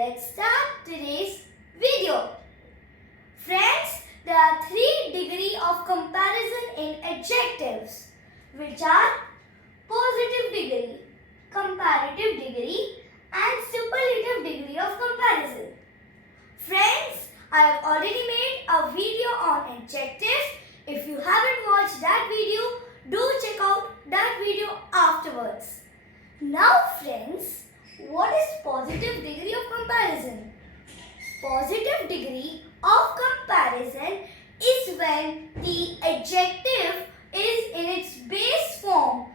let's start today's video. Friends, there are 3 degrees of comparison in adjectives, which are positive degree, comparative degree and superlative degree of comparison. Friends, I have already made a video on adjectives. If you haven't watched that video, do check out that video afterwards. Now friends, what is positive degree of comparison? Positive degree of comparison is when the adjective is in its base form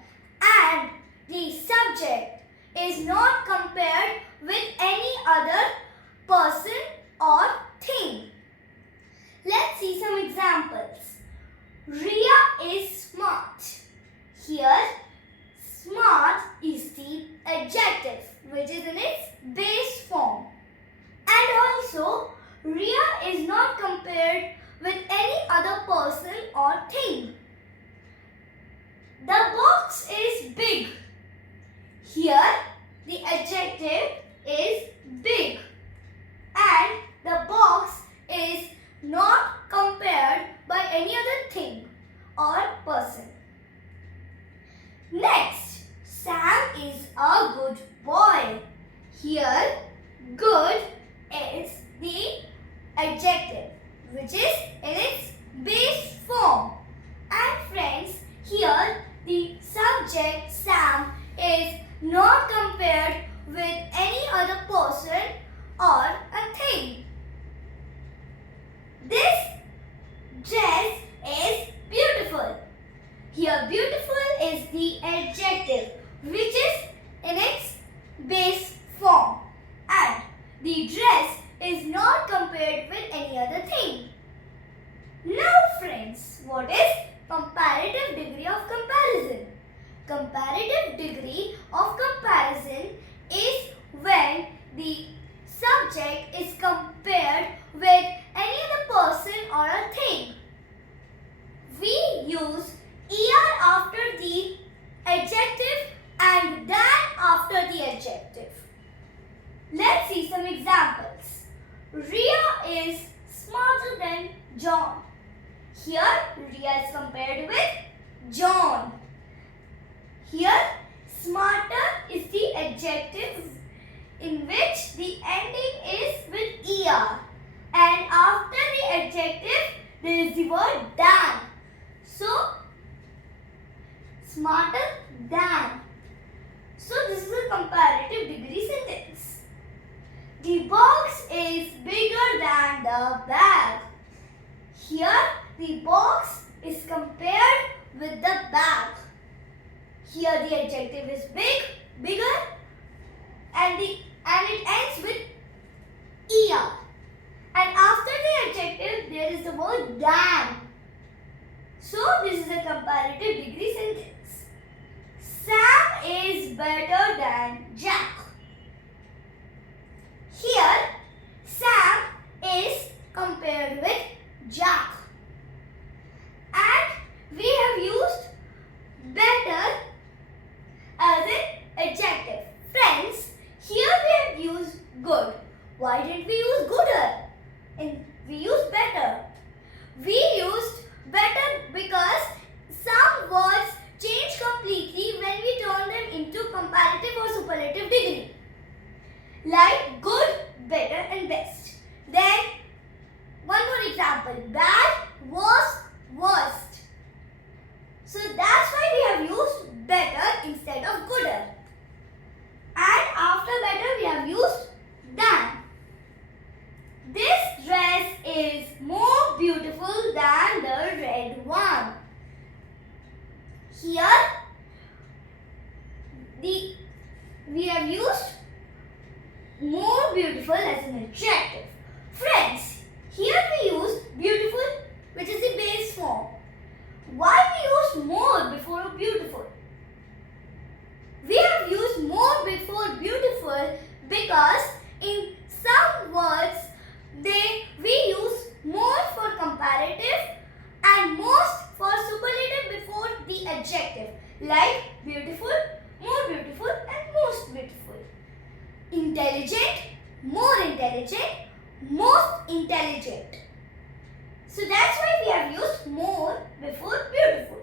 and the subject is not compared with any other person or thing. Let's see some examples. Ria is smart. Here, smart is the adjective which is in its base form. And also, Ria is not compared with any other person or thing. The box is big. Here, the adjective is big. And the box is not compared by any other thing or person. Next, Sam is a good boy. Here, good is the adjective which is in its base form. And friends, here the subject Sam is not compared with any other person or a thing. This dress is beautiful. Here beautiful is the adjective which is in its base form and the dress is not compared with any other thing. Now friends, what is comparative degree of comparison? Comparative degree of comparison is when the subject is compared with any other person or a thing. We use er after the adjective and than after the adjective. Let's see some examples. Ria is smarter than John. Here, Ria is compared with John. Here, smarter is the adjective in which the ending is with er. And after the adjective, there is the word than. So, smarter than. So, this is a comparative degree sentence. The box is bigger than the bag. Here, the box is compared with the bag. Here, the adjective is big, bigger, and it ends with er. And after the adjective, there is the word than. So, this is a comparative degree sentence. Sam is better than Jack. Here, Sam is compared with Jack. And we have used better as an adjective. Friends, here we have used good. Why didn't we use gooder? And we used better. We used better because some words change completely when we turn them into comparative or superlative degree. Like good, better and best. Then, one more example. Bad, worse, worst. So that's why we have used better instead of gooder. And after better we have used than. This dress is more beautiful than the red one. Here, we have used more beautiful as an adjective. Friends, here we use beautiful intelligent. So that's why we have used more before beautiful.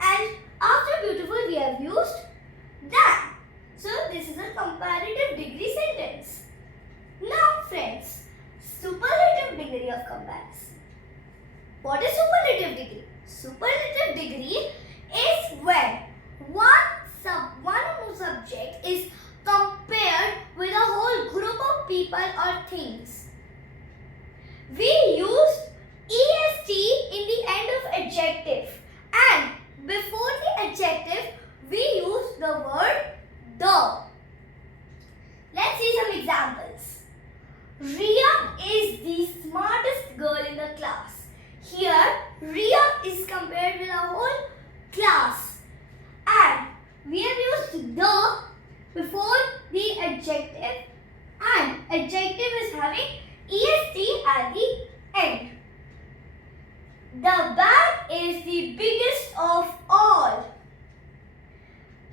And after beautiful we have used than. So this is a comparative degree sentence. Now friends, superlative degree of comparison. What is superlative degree? Superlative degree is when one subject is compared with a whole group of people or things. We use est in the end of adjective, and before the adjective we use the word the. Let's see some examples. Ria is the smartest girl in the class. Here Ria is compared with a whole class, and we have used the before the adjective, and adjective is having est at the end. The bag is the biggest of all.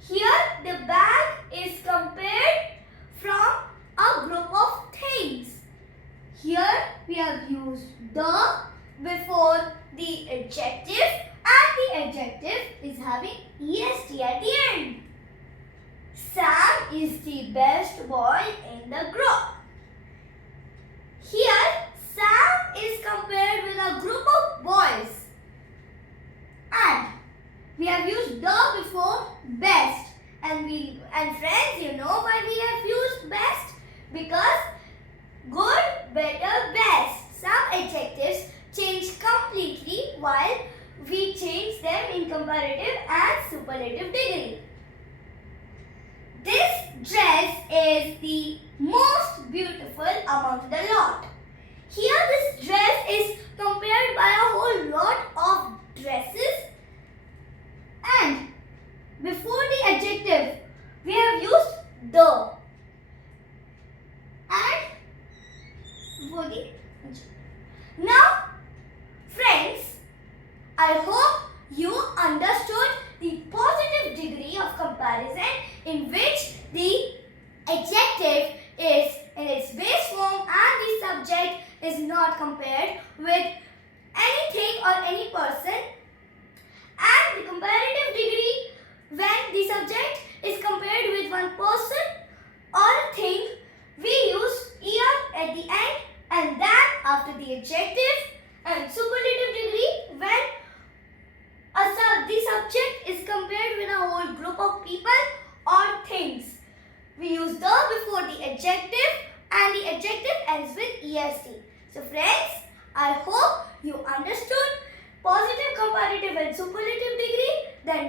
Here the bag is compared from a group of things. Here we have used the before the adjective, and the adjective is having est at the end. Sam is the best boy in the group. Here Sam is compared with a group of boys, and we have used the before best. And friends, you know why we have used best? Because good, better, best. Some adjectives change completely while we change them in comparative and superlative degree. This dress is the most beautiful among the lot. Here this dress is compared by a whole lot of dresses, and before the adjective we have used the, and before the adjective. Now friends, I hope you understood the positive degree of comparison, in which the adjective is in its base form and the subject is not compared with anything or any person, and the comparative degree when the subject is compared with one person or thing, we use er at the end and that after the adjective. And superlative degree when the subject is compared with a whole group of people or things, we use the before the adjective, and the adjective ends with est. So friends, I hope you understood positive, comparative and superlative degree. Then